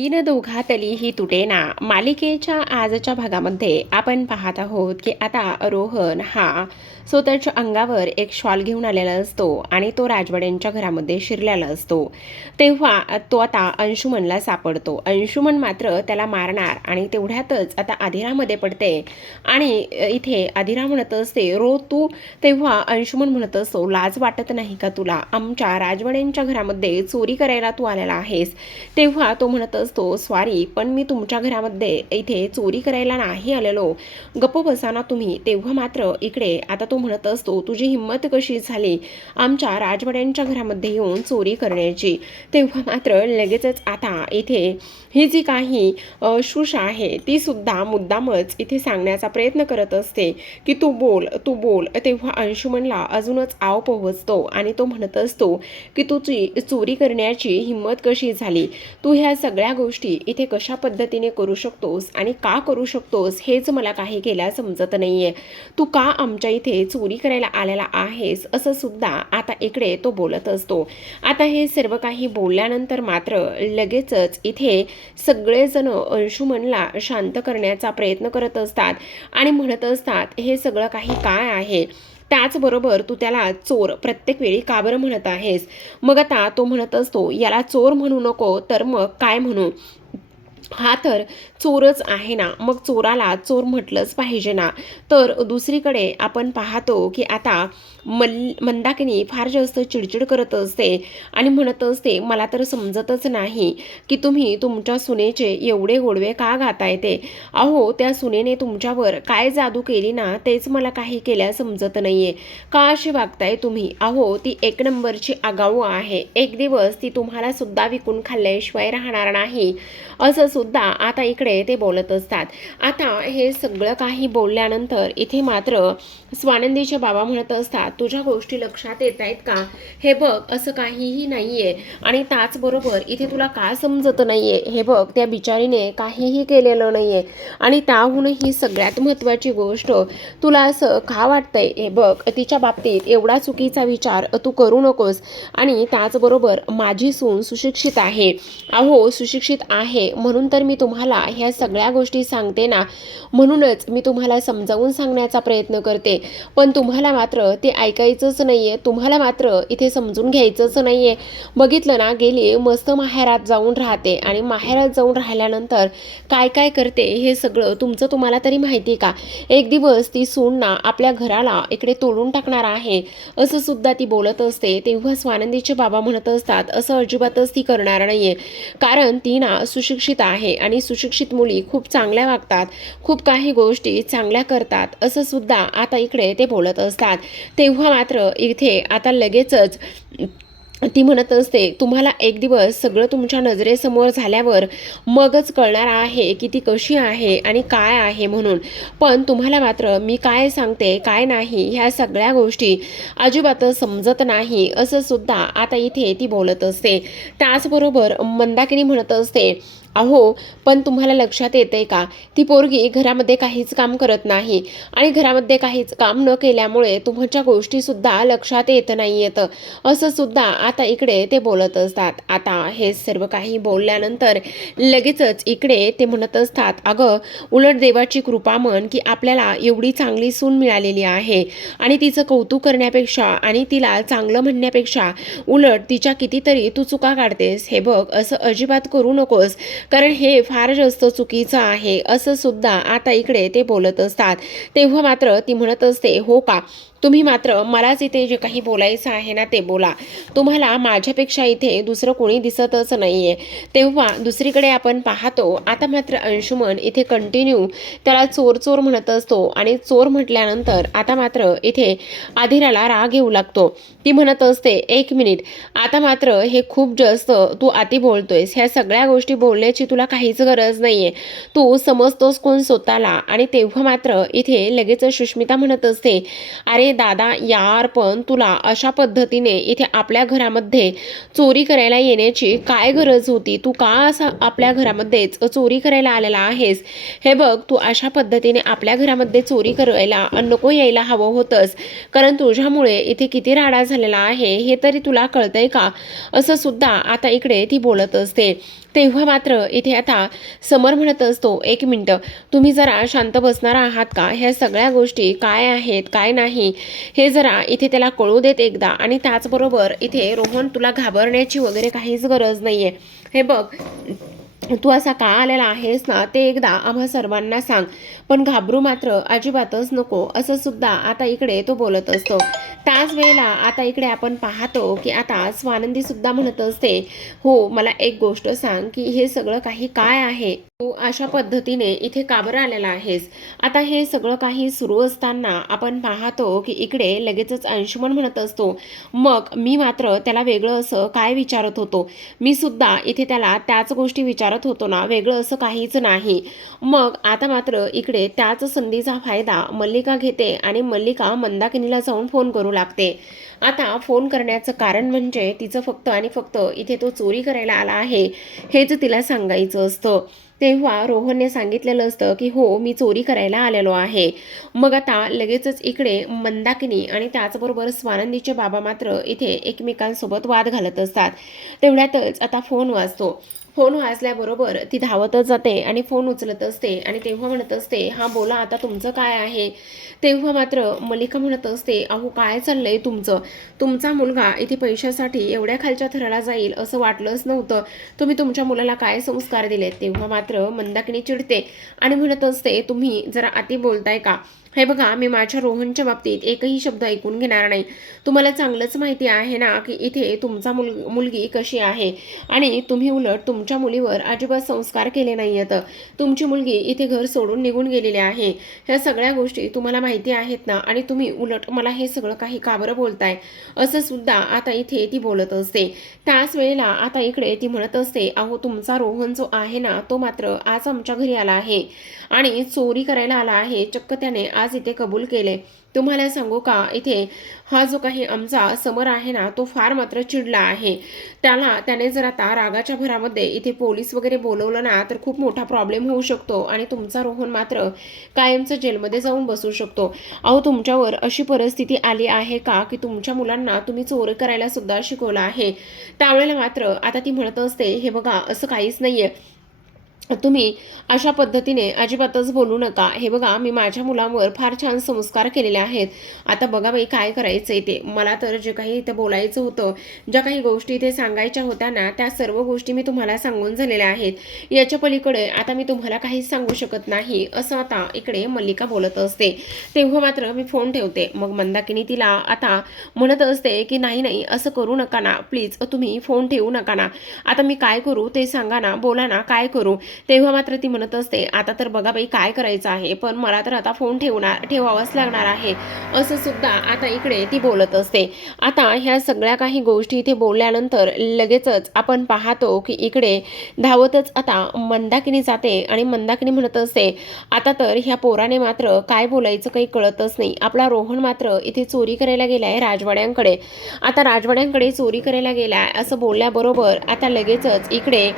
तीन दोघातली ही तुटेना मालिकेच्या आजच्या भागामध्ये आपण पाहत आहोत की आता रोहन हा स्वतःच्या अंगावर एक शॉल घेऊन आलेला असतो आणि तो राजवाड्यांच्या घरामध्ये शिरलेला असतो। तेव्हा तो आता अंशुमनला सापडतो। अंशुमन मात्र त्याला मारणार आणि तेवढ्यातच आता अधिरामध्ये पडते आणि इथे अधिरा म्हणत असते रो तू। तेव्हा अंशुमन म्हणत असतो लाज वाटत नाही का तुला? आमच्या राजवाड्यांच्या घरामध्ये चोरी करायला तू आलेला आहेस। तेव्हा तो म्हणत असतो सॉरी, पण मी तुमच्या घरामध्ये इथे चोरी करायला नाही आलेलो, गप्प बसा ना तुम्ही। तेव्हा मात्र इकडे आता तो म्हणत असतो तुझी हिंमत कशी झाली आमच्या राजवाड्यांच्या घरामध्ये येऊन चोरी करण्याची? तेव्हा मात्र लगेचच आता इथे ही जी काही शुषा आहे ती सुद्धा मुद्दामच इथे सांगण्याचा प्रयत्न करत असते की तू बोल तू बोल। तेव्हा अंशुमनला अजूनच आव पोहोचतो आणि तो म्हणत असतो की तुझी चोरी करण्याची हिंमत कशी झाली, तू ह्या सगळ्या गोष्टी इथे कशा पद्धतीने करू शकतोस आणि का करू शकतोस हेच मला काही केल्या समजत नाहीये। तू का आमच्या इथे चोरी करायला आलेला आहेस असं सुद्धा आता इकडे तो बोलत असतो। आता हे सर्व काही बोलल्यानंतर मात्र लगेचच इथे सगळेजण अंशुमनला शांत करण्याचा प्रयत्न करत असतात आणि म्हणत असतात हे सगळं काही काय आहे, त्याचबरोबर तू त्याला चोर प्रत्येक वेळी का बरं म्हणत आहेस? मग आता तो म्हणत असतो याला चोर म्हणू नको तर मग काय म्हणू? हा तर चोरच आहे ना, मग चोराला चोर म्हटलंच पाहिजे ना। तर दुसरीकडे आपण पाहतो की आता मंदाकिनी फार जास्त चिडचिड करत असते आणि म्हणत असते मला तर समजतच नाही की तुम्ही तुमच्या सुनेचे एवढे गोडवे का गाताय ते। अहो त्या सुनेने तुमच्यावर काय जादू केली ना तेच मला काही केल्या समजत नाहीये, का अशी वागताय तुम्ही? अहो ती एक नंबरची आगाऊ आहे, एक दिवस ती तुम्हाला सुद्धा विकून खाल्ल्याशिवाय राहणार नाही असं सुद्धा आता इकडे ते बोलत असतात। आता हे सगळं काही बोलल्यानंतर इथे मात्र स्वानंदीचे बाबा म्हणत असतात तुझ्या गोष्टी लक्षात येत आहेत का? हे बघ असं काहीही नाहीये आणि त्याचबरोबर इथे तुला का समजत नाहीये, हे बघ त्या बिचारीने काहीही केलेलं नाहीये आणि त्याहूनही सगळ्यात महत्त्वाची गोष्ट तुला असं का वाटतंय, हे बघ तिच्या बाबतीत एवढा चुकीचा विचार तू करू नकोस। आणि त्याचबरोबर माझी सून सुशिक्षित आहे, अहो सुशिक्षित आहे म्हणून तर मी तुम्हाला ह्या सगळ्या गोष्टी सांगते ना, म्हणूनच मी तुम्हाला समजावून सांगण्याचा प्रयत्न करते, पण तुम्हाला मात्र ते ऐकायचंच नाहीये, तुम्हाला मात्र इथे समजून घ्यायचंच नाहीये। बघितलं ना गेली मस्त माहेरात जाऊन राहते आणि माहेरात जाऊन राहिल्यानंतर काय काय करते हे सगळं तुमचं तुम्हाला तरी माहिती का? एक दिवस ती सून ना आपल्या घराला इकडे तोडून टाकणार आहे असं सुद्धा ती बोलत असते। तेव्हा स्वानंदीचे बाबा म्हणत असतात असं अजिबातच ती करणार नाहीये, कारण ती ना सुशिक्षित आहे आणि सुशिक्षित मुली खूप चांगल्या वागतात, खूप काही गोष्टी चांगल्या करतात असं सुद्धा आता इकडे ते बोलत असतात। तेव्हा मात्र इथे आता लगेचच ती म्हणत असते तुम्हाला एक दिवस सगळं तुमच्या नजरेसमोर झाल्यावर मगच कळणार आहे की ती कशी आहे आणि काय आहे म्हणून, पण तुम्हाला मात्र मी काय सांगते काय नाही ह्या सगळ्या गोष्टी अजिबातच समजत नाही असं सुद्धा आता इथे ती बोलत असते। त्याचबरोबर मंदाकिनी म्हणत असते अहो पण तुम्हाला लक्षात येते का ती पोरगी घरामध्ये काहीच काम करत नाही आणि घरामध्ये काहीच काम न केल्यामुळे तुमच्या गोष्टी सुद्धा लक्षात येत नाहीयेत असं सुद्धा आता इकडे ते बोलत असतात। आता हे सर्व काही बोलल्यानंतर लगेचच इकडे ते म्हणत असतात अगं उलट देवाची कृपा म्हण की आपल्याला एवढी चांगली सून मिळालेली आहे आणि तिचं कौतुक करण्यापेक्षा आणि तिला चांगलं म्हणण्यापेक्षा उलट तिच्या कितीतरी तू चुका काढतेस। हे बघ असं अजिबात करू नकोस, कारण हे फार जास्त चुकीचं आहे असं सुद्धा आता इकडे ते बोलत असतात। तेव्हा मात्र ती म्हणत असते हो का, तुम्ही मात्र मलाच इथे जे काही बोलायचं आहे ना ते बोला, तुम्हाला माझ्यापेक्षा इथे दुसरं कोणी दिसतच नाहीये। तेव्हा दुसरीकडे आपण पाहतो आता मात्र अंशुमन इथे कंटिन्यू त्याला चोर चोर म्हणत असतो आणि चोर म्हटल्यानंतर आता मात्र इथे अधिराला राग येऊ लागतो। ती म्हणत असते एक मिनिट, आता मात्र हे खूप जास्त तू अति बोलतोयस, ह्या सगळ्या गोष्टी बोलण्याची तुला काहीच गरज नाहीये, तू समजतोस कोण स्वतःला? आणि तेव्हा मात्र इथे लगेच सुष्मिता म्हणत असते अरे अरे दादा यार, पण तुला अशा पद्धतीने इथे आपल्या घरामध्ये चोरी करायला येण्याची काय गरज होती? तू का असं आपल्या घरामध्येच चोरी करायला आलेला आहेस? हे बघ, तू अशा पद्धतीने आपल्या घरामध्ये चोरी करायला नको यायला हवं होतंस, कारण तुझ्यामुळे इथे किती राडा झालेला आहे हे तरी तुला कळतंय का? असं सुद्धा आता इकडे ती बोलत असते. तेव्हा मात्र इथे आता समर म्हणत असतो, एक मिनटं, तुम्ही जरा शांत बसणार आहात का? ह्या सगळ्या गोष्टी काय आहेत काय नाही हे जरा इथे त्याला कळू देत एकदा. आणि त्याचबरोबर इथे रोहन, तुला घाबरण्याची वगैरे काहीच गरज नाहीये. हे बघ, तू असा का आलेला आहेस ना ते एकदा आम्हा सर्वांना सांग, पण घाबरू मात्र अजिबातच नको, असं सुद्धा आता इकडे तो बोलत असतो. त्याच वेळेला आता इकडे आपण पाहतो की आता स्वानंदी सुद्धा म्हणत असते, हो मला एक गोष्ट सांग की हे सगळं काही काय आहे? तू अशा पद्धतीने इथे का बरं आलेला आहेस? आता हे सगळं काही सुरू असताना आपण पाहतो की इकडे लगेचच अंशुमन म्हणत असतो, मग मी मात्र त्याला वेगळं असं काय विचारत होतो? मी सुद्धा इथे त्याला त्याच गोष्टी विचारत होतो ना, वेगळं असं काहीच नाही. मग आता मात्र इकडे त्याच संधीचा फायदा मल्लिका घेते आणि मल्लिका मंदाकिनीला जाऊन फोन करू लागते. आता फोन करण्याचं कारण म्हणजे तिचं फक्त आणि फक्त इथे तो चोरी करायला आला आहे हेच तिला सांगायचं असतं. तेव्हा रोहनने सांगितलेलं असतं की हो, मी चोरी करायला आलेलो आहे. मग आता लगेचच इकडे मंदाकिनी आणि त्याचबरोबर स्वानंदीचे बाबा मात्र इथे एकमेकांसोबत वाद घालत असतात. तेवढ्यातच आता फोन वाजतो. फोन वाजल्याबरोबर ती धावतच जाते आणि फोन उचलत असते आणि तेव्हा म्हणत असते, हां बोला, आता तुमचं काय आहे? तेव्हा मात्र मल्लिका म्हणत असते, अहो काय चाललंय तुमचं? तुमचा मुलगा इथे पैशासाठी एवढ्या खालच्या थराला जाईल असं वाटलंच नव्हतं. तुम्ही तुमच्या मुलाला काय संस्कार दिलेत? तेव्हा मात्र मंदाकिनी चिडते आणि म्हणत असते, तुम्ही जरा अति बोलताय का? हे बघा, मी माझ्या रोहनच्या बाबतीत एकही शब्द ऐकून घेणार नाही. तुम्हाला चांगलंच माहिती आहे ना की इथे तुमचा मुलगी कशी आहे, आणि तुम्ही उलट तुमच्या मुलीवर अजिबात संस्कार केले नाही आहेत. तुमची मुलगी इथे घर सोडून निघून गेलेली आहे. ह्या सगळ्या गोष्टी तुम्हाला माहिती आहेत ना, आणि तुम्ही उलट मला हे सगळं काही का बरं बोलताय? असं सुद्धा आता इथे ती बोलत असते. त्याच वेळेला आता इकडे ती म्हणत असते, अहो तुमचा रोहन जो आहे ना, तो मात्र आज आमच्या घरी आला आहे आणि चोरी करायला आला आहे. चक्क त्याने आज इथे कबूल केले. तुम्हाला सांगू का, इथे हा जो काही आमचा समर आहे ना, तो फार मात्र चिडला आहे. त्याने जर आता रागाच्या भरामध्ये इथे पोलीस वगैरे बोलवलं ना, तर खूप मोठा प्रॉब्लेम होऊ शकतो आणि तुमचा रोहन मात्र कायमचं जेलमध्ये जाऊन बसू शकतो. अहो, तुमच्यावर अशी परिस्थिती आली आहे का की तुमच्या मुलांना तुम्ही चोरी करायला सुद्धा शिकवलं आहे? त्यावेळेला मात्र आता ती म्हणत असते, हे बघा, असं काहीच नाहीये. तुम्ही अशा पद्धतीने अजिबातच बोलू नका. हे बघा, मी माझ्या मुलांवर फार छान संस्कार केलेले आहेत. आता बघा बाई, काय करायचंय ते. मला तर जे काही इथे बोलायचं होतं, ज्या काही गोष्टी इथे सांगायच्या होत्या ना, त्या सर्व गोष्टी मी तुम्हाला सांगून झालेल्या आहेत. याच्या पलीकडे आता मी तुम्हाला काहीच सांगू शकत नाही, असं आता इकडे मल्लिका बोलत असते. तेव्हा मात्र मी फोन ठेवते. मग मंदाकिनी तिला आता म्हणत असते की नाही नाही, असं करू नका ना प्लीज, तुम्ही फोन ठेवू नका ना. आता मी काय करू ते सांगा ना, बोला ना, काय करू? तेव्हा मात्र ती म्हणत असते, आता तर बघा बाई काय करायचं आहे, पण मला तर आता फोन ठेवावाच लागणार आहे, असं सुद्धा आता इकडे ती बोलत असते. आता ह्या सगळ्या काही गोष्टी इथे बोलल्यानंतर लगेचच आपण पाहतो की इकडे धावतच आता मंदाकिनी जाते आणि मंदाकिनी म्हणत असते, आता तर ह्या पोराने मात्र काय बोलायचं काही कळतच नाही. आपला रोहन मात्र इथे चोरी करायला गेलाय राजवाड्यांकडे. आता राजवाड्यांकडे चोरी करायला गेलाय असं बोलल्याबरोबर आता लगेचच इकडे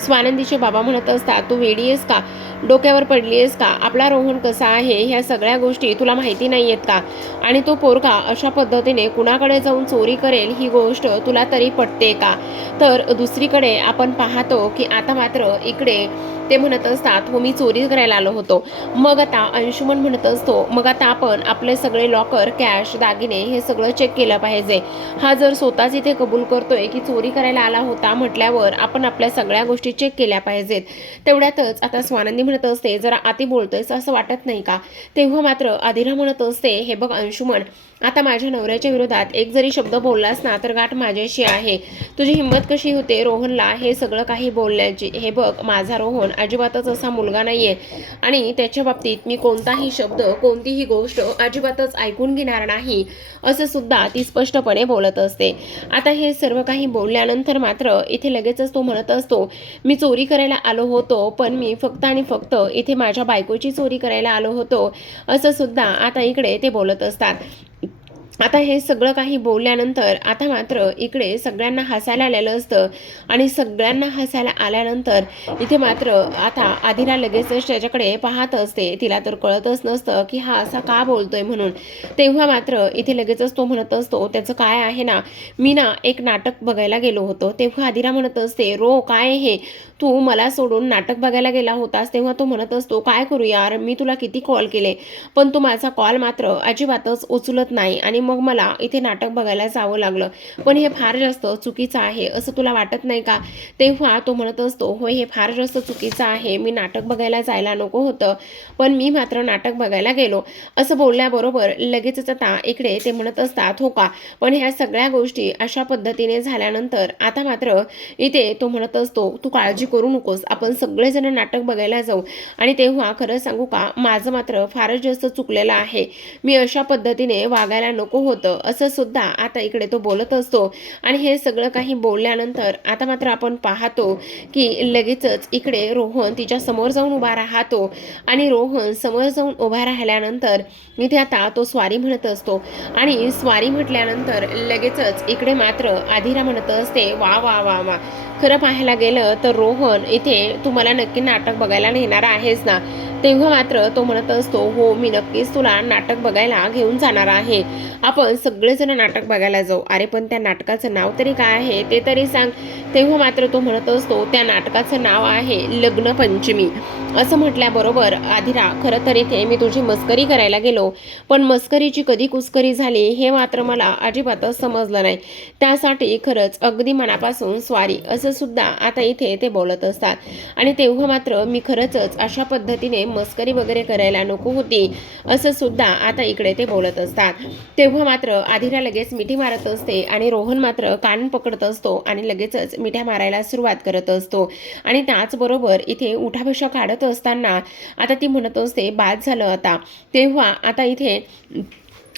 स्वानंदीचे बाबा म्हणत असतात, तू वेडी आहेस का? डोक्यावर पडली आहेस का? आपला रोहन कसा आहे ह्या सगळ्या गोष्टी तुला माहिती नाही आहेत का? आणि तो पोरगा अशा पद्धतीने कुणाकडे जाऊन चोरी करेल ही गोष्ट तुला तरी पटते का? तर दुसरीकडे आपण पाहतो की आता मात्र इकडे ते म्हणत असतात, हो मी चोरी करायला आलो होतो. मग आता अंशुमन म्हणत असतो, मग आता आपण आपले सगळे लॉकर, कॅश, दागिने हे सगळं चेक केलं पाहिजे. हा जर स्वतःच इथे कबूल करतोय की चोरी करायला आला होता म्हटल्यावर आपण आपल्या सगळ्या गोष्टी चेक केल्या पाहिजेत. तेवढ्यातच आता स्वानंदी म्हणत असते, जरा अति बोलतोयस असं वाटत नाही का? तेव्हा मात्र आदिरा म्हणत असते, हे बघ अंशुमन, आता माझ्या नवऱ्याच्या विरोधात एक जरी शब्द बोललास ना तर गाठ माझ्याशी आहे. तुझी हिंमत कशी होते रोहनला हे सगळं काही बोलण्याची? हे बघ, माझा रोहन अजिबातच असा मुलगा नाहीये आणि त्याच्या बाबतीत मी कोणताही शब्द, कोणतीही गोष्ट अजिबातच ऐकून घेणार नाही, असं सुद्धा ती स्पष्टपणे बोलत असते. आता हे सर्व काही बोलल्यानंतर मात्र इथे लगेचच तो म्हणत असतो, मी चोरी करायला आलो होतो, पण मी फक्त आणि फक्त इथे माझ्या बायकोची चोरी करायला आलो होतो, असं सुद्धा आता इकडे ते बोलत असतात. आता हे सगळं काही बोलल्यानंतर आता मात्र इकडे सगळ्यांना हसायला आलेलं असतं आणि सगळ्यांना हसायला आल्यानंतर इथे मात्र आता आदिरा लगेचच त्याच्याकडे पाहत असते. तिला तर कळतच नसतं की हा असा का बोलतोय म्हणून. तेव्हा मात्र इथे लगेचच तो म्हणत असतो, त्याचं काय आहे ना, मी ना एक नाटक बघायला गेलो होतो. तेव्हा आदिरा म्हणत असते, रो काय हे, तू मला सोडून नाटक बघायला गेला होतास. तेव्हा तो म्हणत असतो, काय करू यार, मी तुला किती कॉल केले पण तू माझा कॉल मात्र अजिबातच उचलत नाही आणि मग मला इथे नाटक बघायला जावं लागलं. पण हे फार जास्त चुकीचं आहे असं तुला वाटत नाही का? तेव्हा तो म्हणत असतो, होय हे फार जास्त चुकीचं आहे, मी नाटक बघायला जायला नको होतं पण मी मात्र नाटक बघायला गेलो. असं बोलल्याबरोबर लगेचच आता इकडे ते म्हणत असतात, हो का, पण ह्या सगळ्या गोष्टी अशा पद्धतीने झाल्यानंतर आता मात्र इथे तो म्हणत असतो, तू काळजी करू नकोस, आपण सगळेजण नाटक बघायला जाऊ. आणि तेव्हा खरं सांगू का, माझं मात्र फारच जास्त चुकलेलं आहे, मी अशा पद्धतीने वागायला नको होतं असं सुद्धा आता इकडे तो बोलत असतो. आणि हे सगळं काही बोलल्यानंतर आता मात्र आपण पाहतो की लगेचच इकडे रोहन तिच्या समोर जाऊन उभा राहतो आणि रोहन समोर जाऊन उभा राहिल्यानंतर इथे आता तो स्वारी म्हणत असतो आणि स्वारी म्हटल्यानंतर लगेचच इकडे मात्र आधिरा म्हणत असते, वा वा वा वा, खरं पाहायला गेलं तर रोहन इथे तुम्हाला नक्की नाटक बघायला नेणार आहेस ना? तेव्हा मात्र तो म्हणत असतो, हो मी नक्कीच तुला नाटक बघायला घेऊन जाणार आहे, आपण सगळेजण नाटक बघायला जाऊ. अरे पण त्या नाटकाचं नाव तरी काय आहे ते तरी सांग. तेव्हा मात्र तो म्हणत असतो, त्या नाटकाचं नाव आहे लग्न पंचमी. असं म्हटल्याबरोबर आधिरा, खरं तर इथे मी तुझी मस्करी करायला गेलो पण मस्करीची कधी कुस्करी झाली हे मात्र मला अजिबातच समजलं नाही, त्यासाठी खरंच अगदी मनापासून स्वारी असं सुद्धा आता इथे ते बोलत असतात. आणि तेव्हा मात्र मी खरंच अशा पद्धतीने मस्करी वगैरे करायला नको होती असं सुद्धा आता इकडे ते बोलत असतात. तेव्हा मात्र आधिरा लगेच मिठी मारत असते आणि रोहन मात्र कान पकडत असतो आणि लगेचच मिठ्या मारायला सुरुवात करत असतो. आणि त्याचबरोबर इथे उठाबशा काढत असताना आता ती म्हणत असते, बाद झालं आता. तेव्हा आता इथे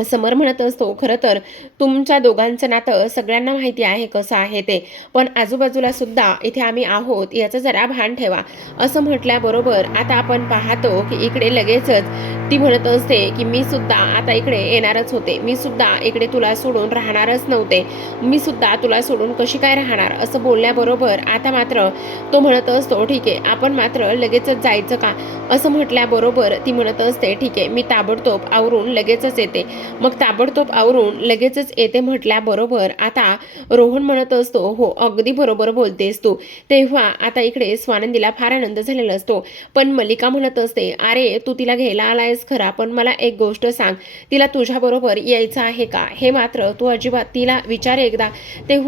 समर म्हणत असतो, खरं तर तुमच्या दोघांचं नातं सगळ्यांना माहिती आहे कसं आहे ते, पण आजूबाजूला सुद्धा इथे आम्ही आहोत याचं जरा भान ठेवा. असं म्हटल्याबरोबर आता आपण पाहतो की इकडे लगेचच ती म्हणत असते की मी सुद्धा आता इकडे येणारच होते, मी सुद्धा इकडे तुला सोडून राहणारच नव्हते, मी सुद्धा तुला सोडून कशी काय राहणार. असं बोलल्याबरोबर आता मात्र तो म्हणत असतो, ठीक आहे आपण मात्र लगेचच जायचं का? असं म्हटल्याबरोबर ती म्हणत असते, ठीक आहे मी ताबडतोब आवरून लगेचच येते. मग ताबडतोब आवरून लगेचच येते म्हटल्याबरोबर आता रोहन म्हणत असतो, हो अगदी बरोबर बोलतेस तू. तेव्हा आता इकडे स्वानंदीला फार आनंद झालेला असतो पण मल्लिका म्हणत असते, अरे तू तिला घ्यायला आलायस खरा पण मला एक गोष्ट सांग, तिला तुझ्याबरोबर यायचं आहे का हे मात्र तू अजिबात तिला विचार एकदा. तेव्हा